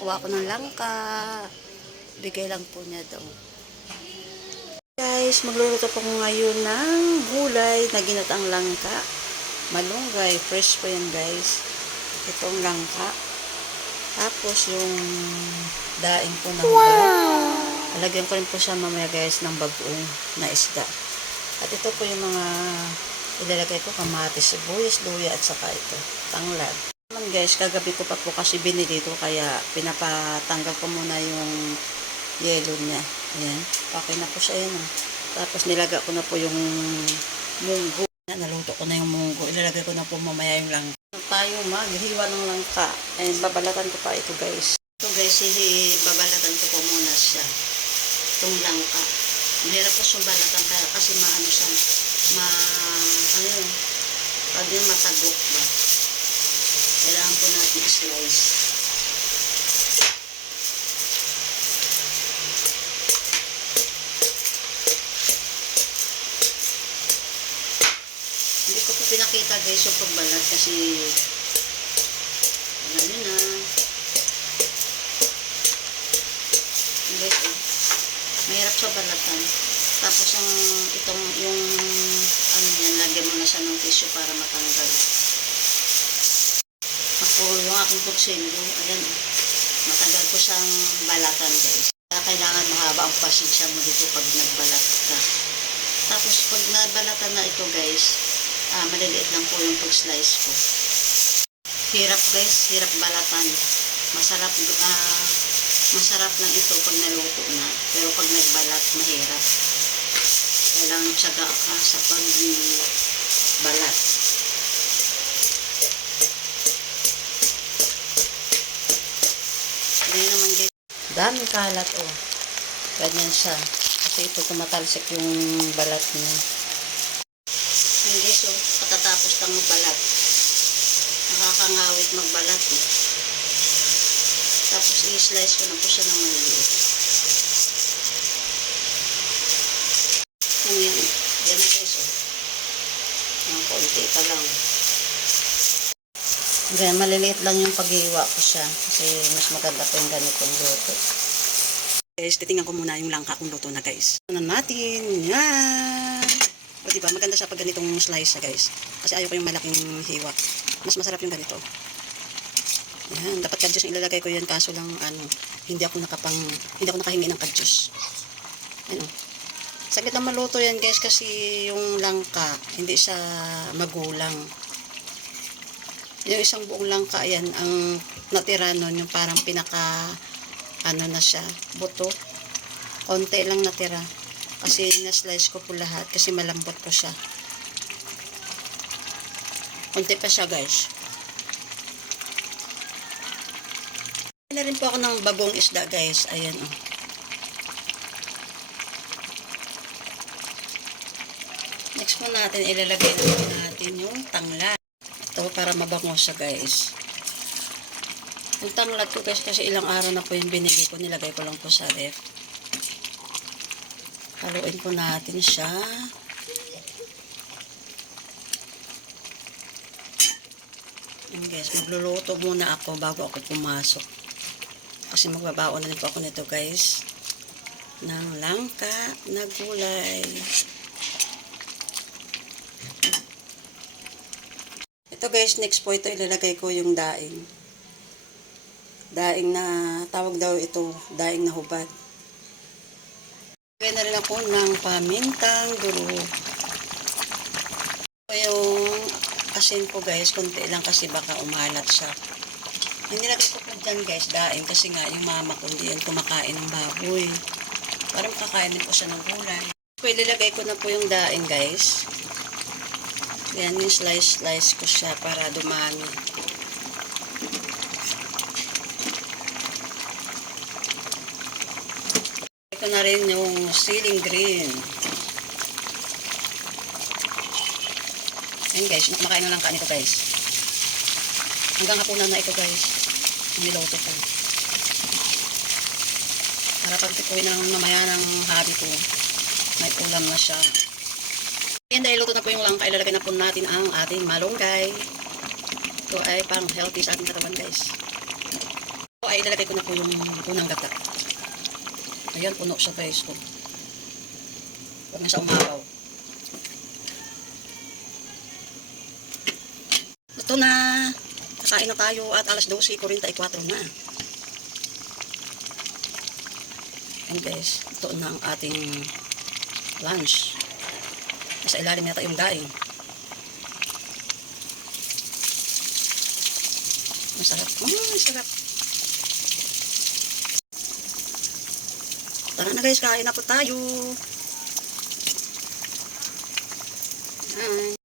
Nakakuha ko ng langka. Bigay lang po niya daw. Guys, magluluto po ko ngayon ng gulay na ginataang langka. Malunggay. Fresh po yan guys. Itong langka. Tapos yung daing po ng bag. Alagyan ko rin po siya mamaya guys ng bagoong na isda. At ito po yung mga ilalagay ko, kamatis, sibuyas, luya at saka ito, tanglad. Naman guys, kagabi ko pa po kasi binili ito kaya pinapatanggal ko muna yung yellow niya. Ayan, okay na po siya yan. Tapos nilaga ko na po yung munggo. Naluto ko na yung munggo. Ilalagay ko na po mamaya yung langka. Tayo maghiwa ng langka. Ayan, babalatan ko pa ito guys. Ito guys, babalatan ko po muna siya. Itong langka. Mahirap po siyang balatan kasi maano siya. Ano yun? Pag yun matagok ba? Kailangan po natin i-slice. Hindi ko po pinakita guys yung pagbalat kasi alam nyo na. Guys, mahirap siya balatan. Tapos yung ano yan, lagyan mo na siya ng tissue para matanggal. Ako yung aking kutsilyo, ayan, matagal ko siyang balatan guys. Kaya kailangan mahaba ang pasensya mo dito pag nagbalat ka. Tapos pag nabalatan na ito guys, maliliit lang po yung pag-slice ko. Hirap guys, hirap balatan. Masarap lang ito pag naluto na. Pero pag nagbalat, mahirap. Kailangan tiyaga ka sa pagbalat. Ngayon naman guys, daming kalat oh. Ganyan siya. Kasi ito tumatalsik yung balat niya. Ngayon guys oh, patatapos lang magbalat. Nakakangawit magbalat eh. Tapos i-slice ko na po siya ng maliliit. Yan. Yan na guys oh. Ang konti pa lang. Ganyan, maliliit lang yung paghiwa ko siya. Kasi mas maganda po yung ganitong luto. Guys, titingnan ko muna yung langka kung luto na guys. Ito na natin. Yan. O diba, maganda siya pag ganitong slice siya guys. Kasi ayaw ko yung malaking hiwa. Mas masarap yung ganito. Yan, dapat kadyos yung ilalagay ko yan. Kaso lang, hindi ako nakahingi ng kadyos. Ano. Saglit na maluto yan guys kasi yung langka, hindi siya magulang. Yung isang buong langka, yan, ang natira nun, yung parang na siya, buto. Konti lang natira. Kasi na-slice ko po lahat, kasi malambot po siya. Konti pa siya, guys. Na rin po ako ng bagong isda, guys. Ayan, oh. Next po natin, ilalagay natin yung tanglad. Ito para mabango siya guys. Yung tanglad ko guys kasi ilang araw na po yung binili ko. Nilagay ko lang po sa ref. Haluin po natin siya. Yan guys, magluluto muna ako bago ako pumasok. Kasi magbabaon na rin po ako nito guys. Ng langka na gulay. Ito guys, next po ito ilalagay ko yung daing. Daing na, tawag daw ito, daing na hubad. Lagay na rin ako ng pamintang duro. Ito yung asin ko guys, konti lang kasi baka umalat siya. Yung nilagay ko po dyan guys, daing kasi nga yung mama ko hindi yan kumakain ng baboy. Parang kakain din po siya ng gulay. So, ilalagay ko na po yung daing guys. Yan, yung slice ko siya para dumami. Ito na rin yung ceiling green. Ayan guys, makain na lang ka nito guys. Hanggang hapunan na ito guys. Niloto ko. Para pagtikuin na lang mamaya ng hobby ko. May ulam na siya. Ayan, dahil luto na po yung langka, ilalagay na po natin ang ating malunggay. Ito ay pang healthy sa ating katawan guys. Ito ay ilalagay ko na po yung unang gata. Ayan, puno siya guys. Oh. Huwag na siya umapaw. Ito na. Kakain na tayo at alas 12:44 na. And guys, ito na ang ating lunch. Sa ilalim yata yung daing. Masarap. Masarap. Tara na guys, kain na po tayo. Hi.